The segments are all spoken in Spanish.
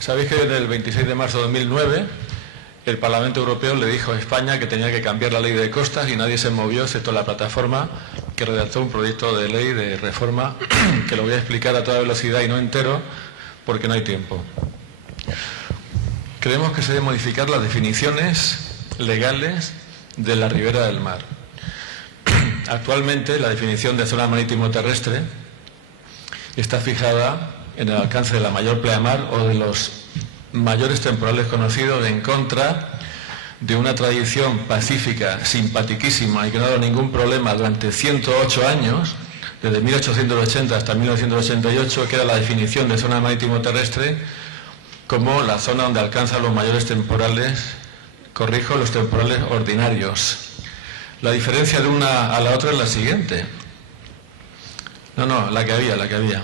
Sabéis que desde el 26 de marzo de 2009 el Parlamento Europeo le dijo a España que tenía que cambiar la ley de costas y nadie se movió excepto la plataforma que redactó un proyecto de ley de reforma que lo voy a explicar a toda velocidad y no entero porque no hay tiempo. Creemos que se deben modificar las definiciones legales de la ribera del mar. Actualmente la definición de zona marítimo terrestre está fijada en el alcance de la mayor pleamar o de los mayores temporales conocidos, en contra de una tradición pacífica, simpaticísima y que no ha dado ningún problema durante 108 años, desde 1880 hasta 1988, que era la definición de zona marítimo terrestre como la zona donde alcanzan los mayores temporales, corrijo, los temporales ordinarios. La diferencia de una a la otra es la siguiente. La que había.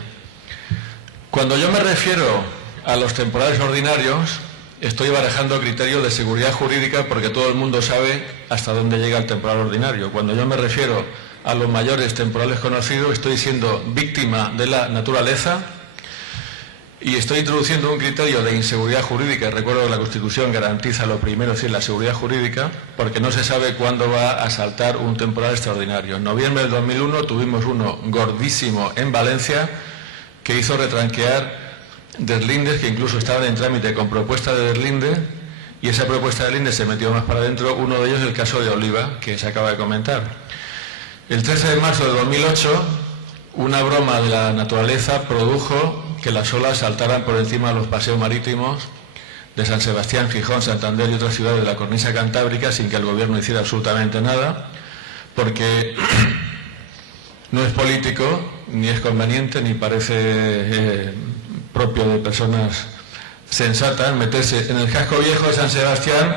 Cuando yo me refiero a los temporales ordinarios, estoy barajando criterios de seguridad jurídica porque todo el mundo sabe hasta dónde llega el temporal ordinario. Cuando yo me refiero a los mayores temporales conocidos, estoy siendo víctima de la naturaleza y estoy introduciendo un criterio de inseguridad jurídica. Recuerdo que la Constitución garantiza lo primero, es decir, la seguridad jurídica, porque no se sabe cuándo va a saltar un temporal extraordinario. En noviembre del 2001 tuvimos uno gordísimo en Valencia que hizo retranquear deslindes que incluso estaban en trámite con propuesta de deslinde, y esa propuesta de deslinde se metió más para adentro. Uno de ellos es el caso de Oliva, que se acaba de comentar. El 13 de marzo de 2008, una broma de la naturaleza produjo que las olas saltaran por encima de los paseos marítimos de San Sebastián, Gijón, Santander y otras ciudades de la cornisa cantábrica sin que el gobierno hiciera absolutamente nada, porque no es político, ni es conveniente, ni parece propio de personas sensatas meterse en el casco viejo de San Sebastián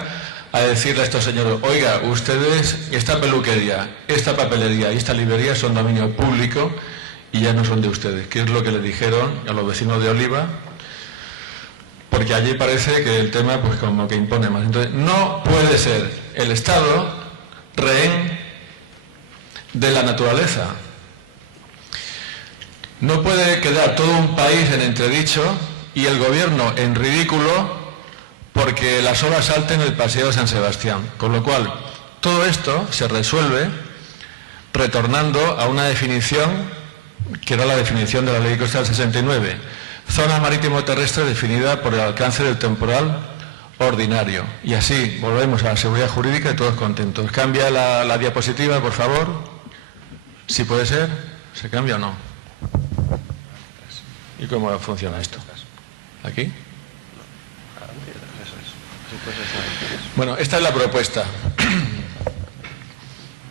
a decirle a estos señores: oiga, ustedes, esta peluquería, esta papelería y esta librería son dominio público y ya no son de ustedes. ¿Qué es lo que le dijeron a los vecinos de Oliva? Porque allí parece que el tema pues como que impone más. Entonces, no puede ser el Estado rehén de la naturaleza. No puede quedar todo un país en entredicho y el gobierno en ridículo porque las olas salten el paseo de San Sebastián. Con lo cual, todo esto se resuelve retornando a una definición que era la definición de la Ley de Costa del 69. Zona marítimo terrestre definida por el alcance del temporal ordinario. Y así volvemos a la seguridad jurídica y todos contentos. ¿Cambia la diapositiva, por favor? Si puede ser. ¿Se cambia o no? ¿Y cómo funciona esto? ¿Aquí? Bueno, esta es la propuesta.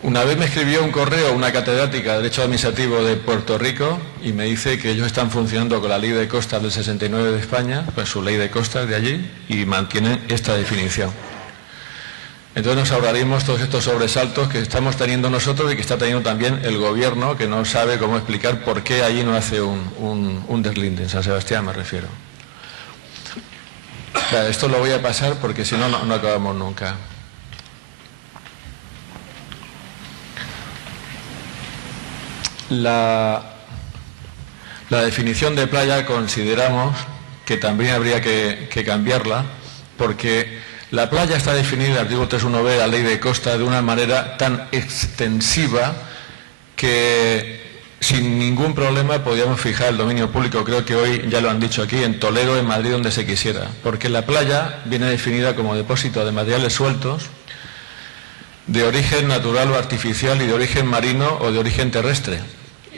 Una vez me escribió un correo una catedrática de Derecho Administrativo de Puerto Rico y me dice que ellos están funcionando con la Ley de Costas del 69 de España, pues su Ley de Costas de allí, y mantienen esta definición. Entonces nos ahorraremos todos estos sobresaltos que estamos teniendo nosotros y que está teniendo también el gobierno, que no sabe cómo explicar por qué allí no hace un deslinde, en San Sebastián me refiero. Vale, esto lo voy a pasar porque si no, no acabamos nunca. La definición de playa consideramos que también habría que cambiarla, porque la playa está definida en el artículo 3.1b de la Ley de Costa de una manera tan extensiva que sin ningún problema podíamos fijar el dominio público. Creo que hoy ya lo han dicho aquí, en Toledo, en Madrid, donde se quisiera, porque la playa viene definida como depósito de materiales sueltos de origen natural o artificial y de origen marino o de origen terrestre.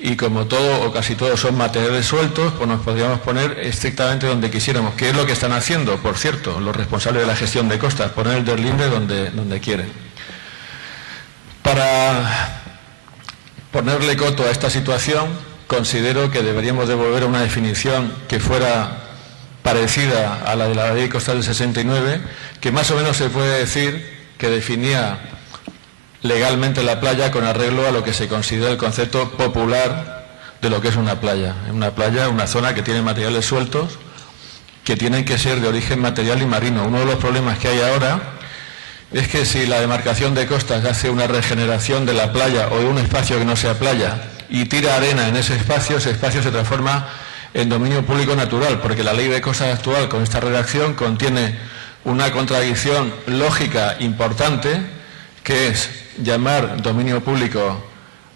Y como todo o casi todo son materiales sueltos, pues nos podríamos poner estrictamente donde quisiéramos, que es lo que están haciendo, por cierto, los responsables de la gestión de costas, poner el deslinde donde quieren. Para ponerle coto a esta situación, considero que deberíamos de volver a una definición que fuera parecida a la de la Ley de Costas del 69, que más o menos se puede decir que definía legalmente la playa con arreglo a lo que se considera el concepto popular de lo que es una playa. Una playa, una zona que tiene materiales sueltos que tienen que ser de origen material y marino. Uno de los problemas que hay ahora es que si la demarcación de costas hace una regeneración de la playa o de un espacio que no sea playa y tira arena en ese espacio se transforma en dominio público natural, porque la ley de costas actual con esta redacción contiene una contradicción lógica importante, que es llamar dominio público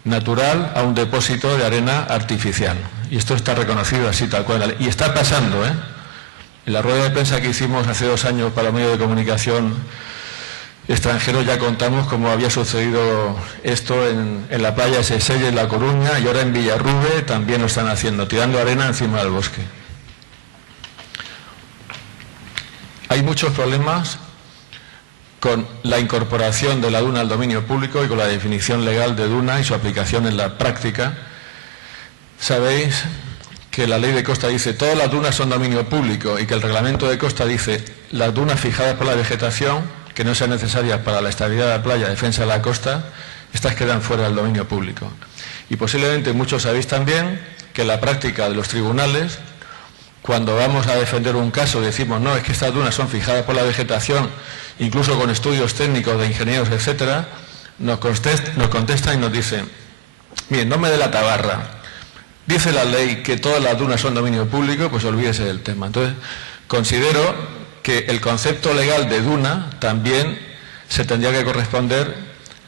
natural a un depósito de arena artificial. Y esto está reconocido así tal cual. Y está pasando, ¿eh? En la rueda de prensa que hicimos hace 2 años para medios de comunicación extranjeros ya contamos cómo había sucedido esto en la playa de Sesella, en La Coruña, y ahora en Villarrube también lo están haciendo, tirando arena encima del bosque. Hay muchos problemas con la incorporación de la duna al dominio público y con la definición legal de duna y su aplicación en la práctica. Sabéis que la ley de costa dice todas las dunas son dominio público y que el reglamento de costa dice las dunas fijadas por la vegetación que no sean necesarias para la estabilidad de la playa, defensa de la costa, estas quedan fuera del dominio público. Y posiblemente muchos sabéis también que en la práctica de los tribunales, cuando vamos a defender un caso decimos no, es que estas dunas son fijadas por la vegetación, incluso con estudios técnicos de ingenieros, etcétera, nos contestan y nos dicen, miren, no me dé la tabarra, dice la ley que todas las dunas son dominio público, pues olvídese del tema. Entonces, considero que el concepto legal de duna también se tendría que corresponder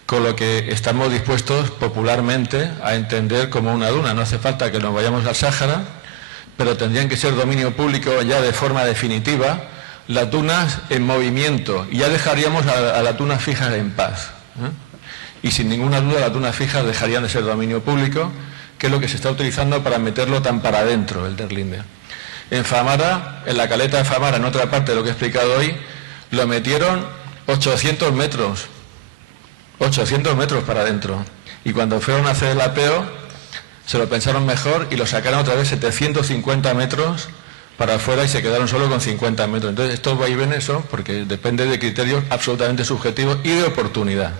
con lo que estamos dispuestos popularmente a entender como una duna. No hace falta que nos vayamos al Sáhara, pero tendrían que ser dominio público ya de forma definitiva las dunas en movimiento, y ya dejaríamos a las dunas fijas en paz, ¿eh? Y sin ninguna duda las dunas fijas dejarían de ser dominio público, que es lo que se está utilizando para meterlo tan para adentro el Der Linde. En Famara, en la caleta de Famara, en otra parte de lo que he explicado hoy, lo metieron 800 metros para adentro. Y cuando fueron a hacer el apeo, se lo pensaron mejor y lo sacaron otra vez 750 metros para afuera y se quedaron solo con 50 metros. Entonces, estos vaivenes son porque depende de criterios absolutamente subjetivos y de oportunidad.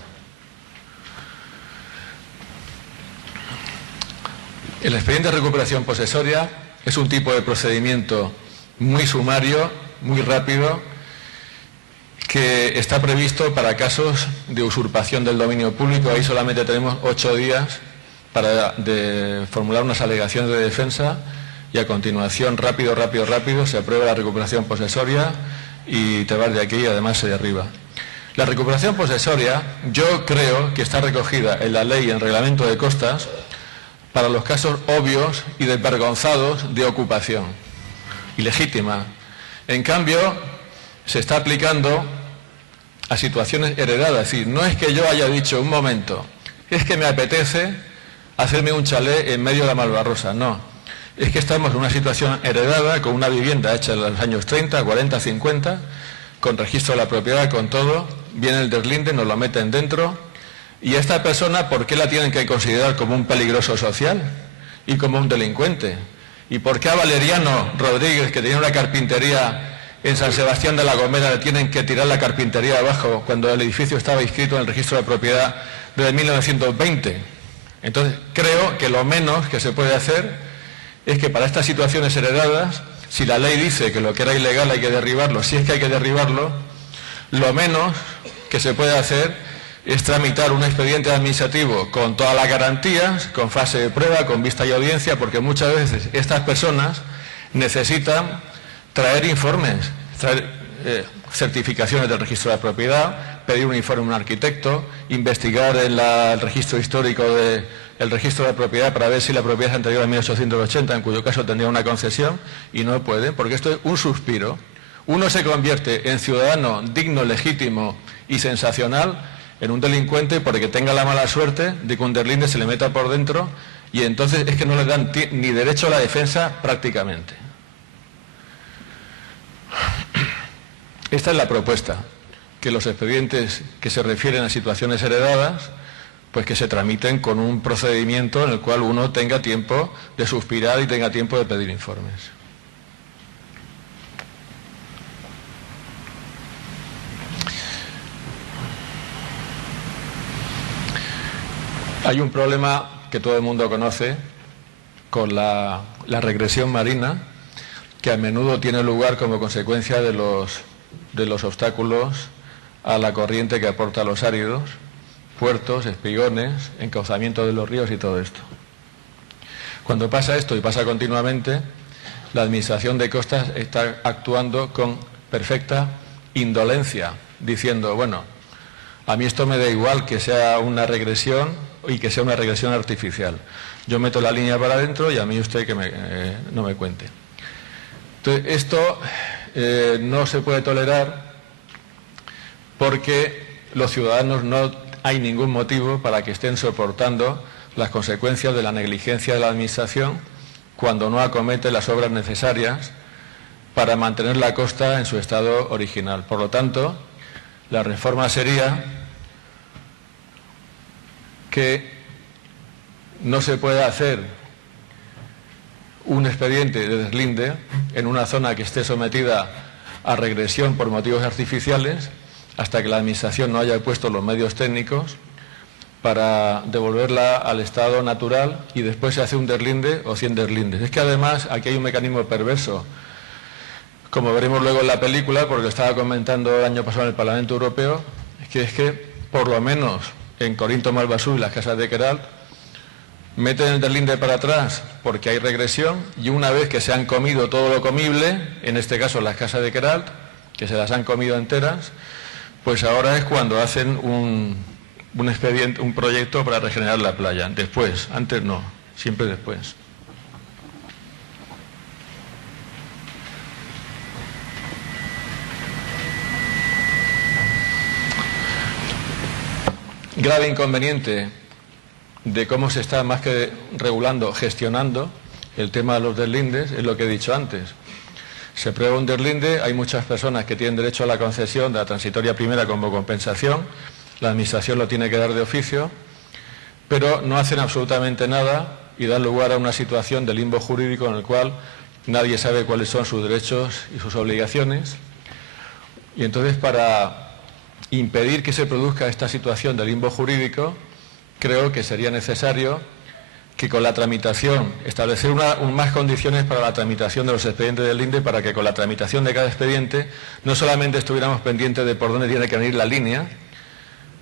El expediente de recuperación posesoria es un tipo de procedimiento muy sumario, muy rápido, que está previsto para casos de usurpación del dominio público. Ahí solamente tenemos 8 días para formular unas alegaciones de defensa y a continuación, rápido, se aprueba la recuperación posesoria y te vas de aquí y además se derriba. La recuperación posesoria yo creo que está recogida en la ley y en el reglamento de costas para los casos obvios y desvergonzados de ocupación ilegítima. En cambio, se está aplicando a situaciones heredadas. Es decir, no es que yo haya dicho un momento, es que me apetece hacerme un chalet en medio de la Malvarrosa. No, es que estamos en una situación heredada con una vivienda hecha en los años 30, 40, 50, con registro de la propiedad, con todo. Viene el Der Linde, nos lo meten dentro. ¿Y esta persona por qué la tienen que considerar como un peligroso social y como un delincuente? ¿Y por qué a Valeriano Rodríguez, que tenía una carpintería en San Sebastián de la Gomera, le tienen que tirar la carpintería abajo cuando el edificio estaba inscrito en el registro de propiedad desde 1920? Entonces, creo que lo menos que se puede hacer es que para estas situaciones heredadas, si la ley dice que lo que era ilegal hay que derribarlo, si es que hay que derribarlo, lo menos que se puede hacer es tramitar un expediente administrativo con todas las garantías, con fase de prueba, con vista y audiencia, porque muchas veces estas personas necesitan traer informes, traer certificaciones del registro de la propiedad, pedir un informe a un arquitecto, investigar el registro histórico del registro de la propiedad para ver si la propiedad es anterior a 1880, en cuyo caso tendría una concesión, y no pueden, porque esto es un suspiro. Uno se convierte en ciudadano digno, legítimo y sensacional en un delincuente porque tenga la mala suerte de que un Der Linde se le meta por dentro, y entonces es que no le dan ni derecho a la defensa prácticamente. Esta es la propuesta, que los expedientes que se refieren a situaciones heredadas, pues que se tramiten con un procedimiento en el cual uno tenga tiempo de suspirar y tenga tiempo de pedir informes. Hay un problema que todo el mundo conoce con la regresión marina, que a menudo tiene lugar como consecuencia de los obstáculos a la corriente que aporta los áridos, puertos, espigones, encauzamiento de los ríos y todo esto. Cuando pasa esto, y pasa continuamente, la Administración de Costas está actuando con perfecta indolencia, diciendo, bueno, a mí esto me da igual que sea una regresión y que sea una regresión artificial. Yo meto la línea para adentro y a mí usted que no me cuente. Entonces, esto no se puede tolerar porque los ciudadanos no hay ningún motivo para que estén soportando las consecuencias de la negligencia de la Administración cuando no acomete las obras necesarias para mantener la costa en su estado original. Por lo tanto, la reforma sería que no se pueda hacer un expediente de deslinde en una zona que esté sometida a regresión por motivos artificiales hasta que la Administración no haya puesto los medios técnicos para devolverla al estado natural y después se hace un deslinde o 100 deslindes. Es que además aquí hay un mecanismo perverso, como veremos luego en la película, porque estaba comentando el año pasado en el Parlamento Europeo, es que por lo menos en Corinto, Malvasú y las Casas de Queralt meten el deslinde para atrás porque hay regresión y una vez que se han comido todo lo comible, en este caso las Casas de Queralt, que se las han comido enteras, pues ahora es cuando hacen un expediente, un proyecto para regenerar la playa. Después, antes no, siempre después. Grave inconveniente de cómo se está más que regulando, gestionando el tema de los deslindes, es lo que he dicho antes. Se prueba un deslinde, hay muchas personas que tienen derecho a la concesión de la transitoria primera como compensación, la Administración lo tiene que dar de oficio, pero no hacen absolutamente nada y dan lugar a una situación de limbo jurídico en el cual nadie sabe cuáles son sus derechos y sus obligaciones. Y entonces, para impedir que se produzca esta situación de limbo jurídico, creo que sería necesario que con la tramitación, establecer más condiciones para la tramitación de los expedientes del INDE, para que con la tramitación de cada expediente no solamente estuviéramos pendientes de por dónde tiene que venir la línea,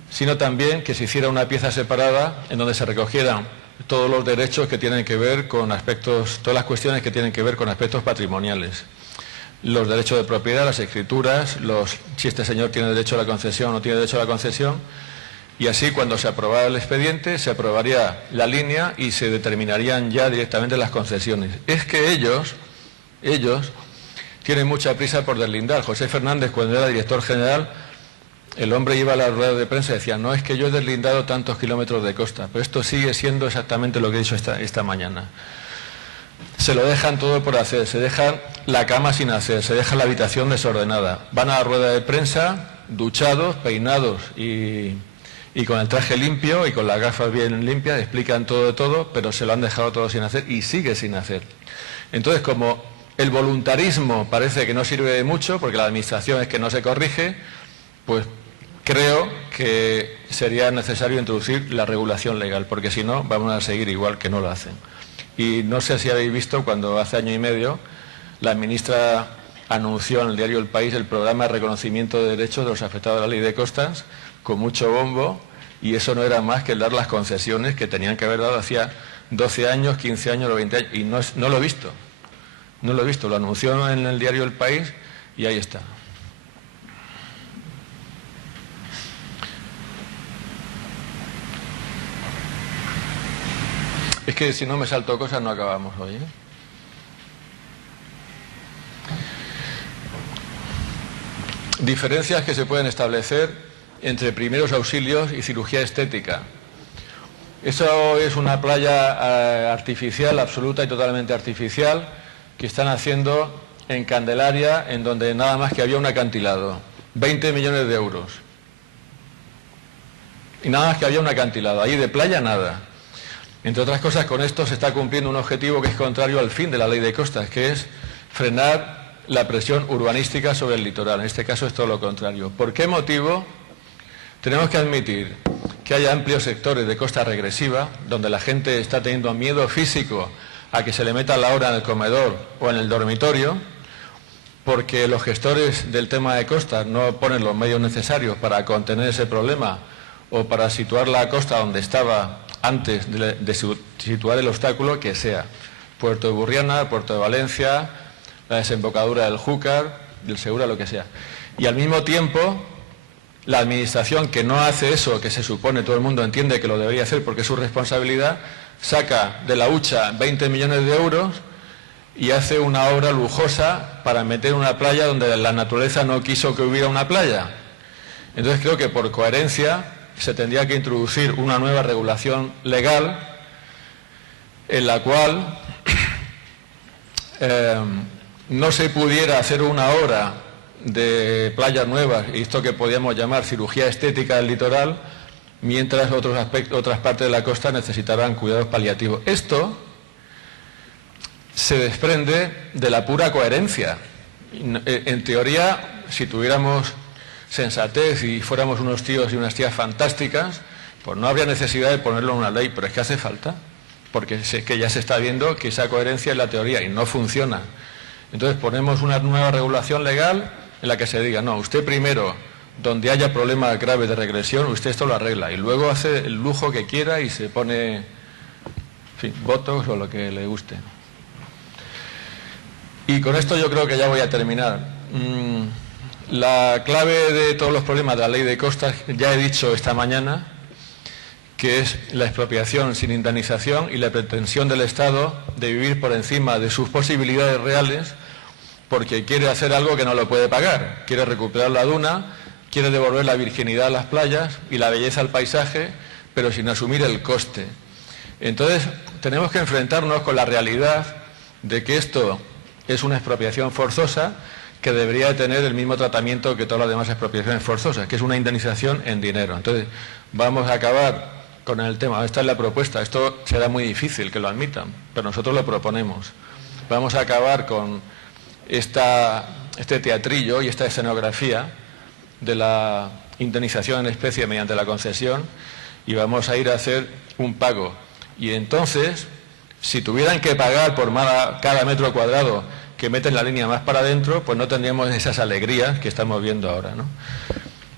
sino también que se hiciera una pieza separada en donde se recogieran todos los derechos que tienen que ver con aspectos, todas las cuestiones que tienen que ver con aspectos patrimoniales. Los derechos de propiedad, las escrituras, si este señor tiene derecho a la concesión o no tiene derecho a la concesión, y así cuando se aprobara el expediente se aprobaría la línea y se determinarían ya directamente las concesiones. Es que ellos tienen mucha prisa por deslindar. José Fernández, cuando era director general, el hombre iba a la rueda de prensa y decía, no, es que yo he deslindado tantos kilómetros de costa, pero esto sigue siendo exactamente lo que he dicho esta mañana. Se lo dejan todo por hacer, se dejan la cama sin hacer, se deja la habitación desordenada. Van a la rueda de prensa, duchados, peinados y con el traje limpio y con las gafas bien limpias, explican todo de todo, pero se lo han dejado todo sin hacer y sigue sin hacer. Entonces, como el voluntarismo parece que no sirve de mucho, porque la Administración es que no se corrige, pues creo que sería necesario introducir la regulación legal, porque si no, vamos a seguir igual que no lo hacen. Y no sé si habéis visto cuando hace año y medio la ministra anunció en el diario El País el programa de reconocimiento de derechos de los afectados a la ley de costas, con mucho bombo, y eso no era más que el dar las concesiones que tenían que haber dado hacía 12 años, 15 años o 20 años, y no lo he visto. No lo he visto, lo anunció en el diario El País y ahí está. Es que si no me salto cosas no acabamos hoy, ¿eh? Diferencias que se pueden establecer entre primeros auxilios y cirugía estética. Eso es una playa artificial, absoluta y totalmente artificial, que están haciendo en Candelaria, en donde nada más que había un acantilado. 20 millones de euros. Y nada más que había un acantilado. Ahí de playa nada. Entre otras cosas, con esto se está cumpliendo un objetivo que es contrario al fin de la ley de costas, que es frenar la presión urbanística sobre el litoral. En este caso es todo lo contrario. ¿Por qué motivo? Tenemos que admitir que haya amplios sectores de costa regresiva, donde la gente está teniendo miedo físico a que se le meta la hora en el comedor o en el dormitorio, porque los gestores del tema de costas no ponen los medios necesarios para contener ese problema o para situar la costa donde estaba antes de situar el obstáculo que sea. Puerto de Burriana, Puerto de Valencia, la desembocadura del Júcar, del Segura, lo que sea. Y al mismo tiempo, la administración que no hace eso, que se supone todo el mundo entiende que lo debería hacer porque es su responsabilidad, saca de la hucha 20 millones de euros y hace una obra lujosa para meter una playa donde la naturaleza no quiso que hubiera una playa. Entonces creo que por coherencia se tendría que introducir una nueva regulación legal en la cual no se pudiera hacer una obra de playas nuevas, y esto que podríamos llamar cirugía estética del litoral, mientras otras partes de la costa necesitarán cuidados paliativos. Esto se desprende de la pura coherencia. En teoría, si tuviéramos sensatez y fuéramos unos tíos y unas tías fantásticas, pues no habría necesidad de ponerlo en una ley, pero es que hace falta, porque es que ya se está viendo que esa coherencia es la teoría y no funciona. Entonces ponemos una nueva regulación legal en la que se diga, no, usted primero, donde haya problemas graves de regresión, usted esto lo arregla y luego hace el lujo que quiera y se pone, en fin, botox o lo que le guste. Y con esto yo creo que ya voy a terminar. La clave de todos los problemas de la ley de costas, ya he dicho esta mañana, que es la expropiación sin indemnización y la pretensión del Estado de vivir por encima de sus posibilidades reales porque quiere hacer algo que no lo puede pagar. Quiere recuperar la duna, quiere devolver la virginidad a las playas y la belleza al paisaje, pero sin asumir el coste. Entonces, tenemos que enfrentarnos con la realidad de que esto es una expropiación forzosa que debería tener el mismo tratamiento que todas las demás expropiaciones forzosas, que es una indemnización en dinero. Entonces, vamos a acabar con el tema. Esta es la propuesta. Esto será muy difícil que lo admitan, pero nosotros lo proponemos. Vamos a acabar con este teatrillo y esta escenografía de la indemnización en especie mediante la concesión y vamos a ir a hacer un pago. Y entonces, si tuvieran que pagar por cada metro cuadrado que meten la línea más para adentro, pues no tendríamos esas alegrías que estamos viendo ahora, ¿no?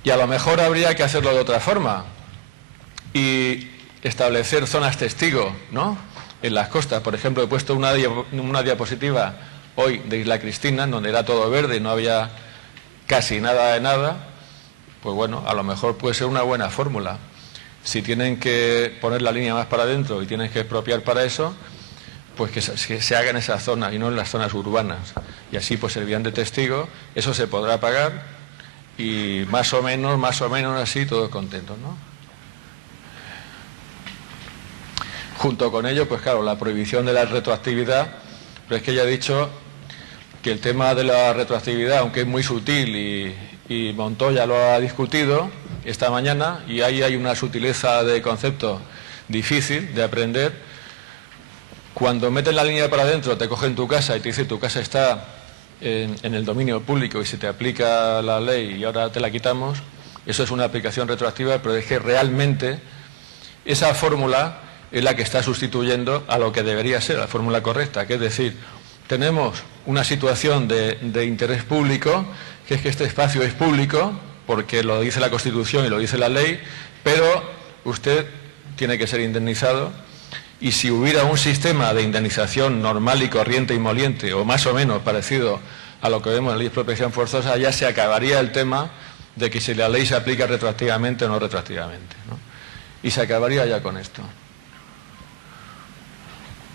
Y a lo mejor habría que hacerlo de otra forma y establecer zonas testigo, ¿no?, en las costas. Por ejemplo, he puesto una diapositiva hoy de Isla Cristina, donde era todo verde y no había casi nada de nada. Pues bueno, a lo mejor puede ser una buena fórmula. Si tienen que poner la línea más para adentro y tienen que expropiar para eso, pues que se haga en esa zona y no en las zonas urbanas. Y así pues servían de testigo, eso se podrá pagar y más o menos así todos contentos, ¿no? Junto con ello, pues claro, la prohibición de la retroactividad, pero es que ya he dicho que el tema de la retroactividad, aunque es muy sutil y Montoya lo ha discutido esta mañana, y ahí hay una sutileza de concepto difícil de aprender. Cuando meten la línea para adentro, te cogen tu casa y te dicen tu casa está en el dominio público y se te aplica la ley y ahora te la quitamos, eso es una aplicación retroactiva, pero es que realmente esa fórmula es la que está sustituyendo a lo que debería ser la fórmula correcta, que es decir, tenemos una situación de interés público, que es que este espacio es público, porque lo dice la Constitución y lo dice la ley, pero usted tiene que ser indemnizado, y si hubiera un sistema de indemnización normal y corriente y moliente, o más o menos parecido a lo que vemos en la ley de expropiación forzosa, ya se acabaría el tema de que si la ley se aplica retroactivamente o no retroactivamente, ¿no? Y se acabaría ya con esto.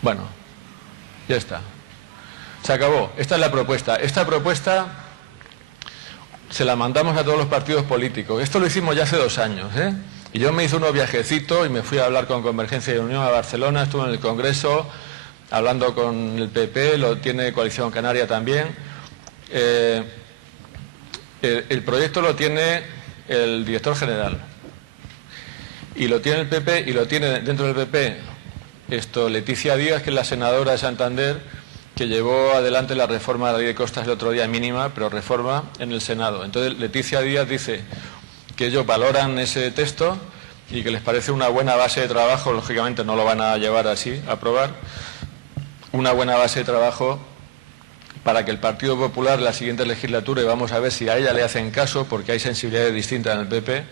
Bueno, ya está. Se acabó. Esta es la propuesta. Esta propuesta se la mandamos a todos los partidos políticos. Esto lo hicimos ya hace 2 años, ¿eh? Y yo me hice unos viajecitos y me fui a hablar con Convergencia y Unión a Barcelona, estuve en el Congreso hablando con el PP, lo tiene Coalición Canaria también. El proyecto lo tiene el director general y lo tiene el PP y lo tiene dentro del PP Leticia Díaz, que es la senadora de Santander, que llevó adelante la reforma de la ley de costas el otro día, mínima, pero reforma en el Senado. Entonces Leticia Díaz dice que ellos valoran ese texto y que les parece una buena base de trabajo, lógicamente no lo van a llevar así, a aprobar, una buena base de trabajo para que el Partido Popular en la siguiente legislatura, y vamos a ver si a ella le hacen caso, porque hay sensibilidades distintas en el PP,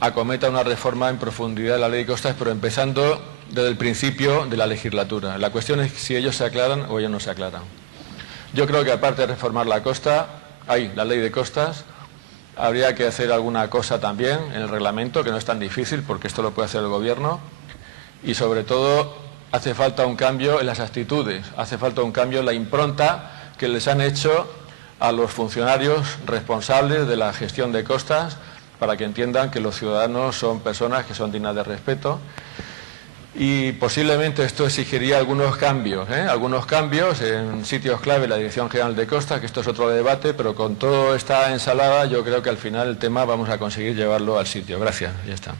acometa una reforma en profundidad de la ley de costas, pero empezando desde el principio de la legislatura. La cuestión es si ellos se aclaran o ellos no se aclaran. Yo creo que aparte de reformar la ley de costas, habría que hacer alguna cosa también en el reglamento, que no es tan difícil porque esto lo puede hacer el Gobierno, y sobre todo hace falta un cambio en las actitudes, hace falta un cambio en la impronta que les han hecho a los funcionarios responsables de la gestión de costas, para que entiendan que los ciudadanos son personas que son dignas de respeto. Y posiblemente esto exigiría algunos cambios en sitios clave de la Dirección General de Costas, que esto es otro debate, pero con toda esta ensalada yo creo que al final el tema vamos a conseguir llevarlo al sitio. Gracias, ya está.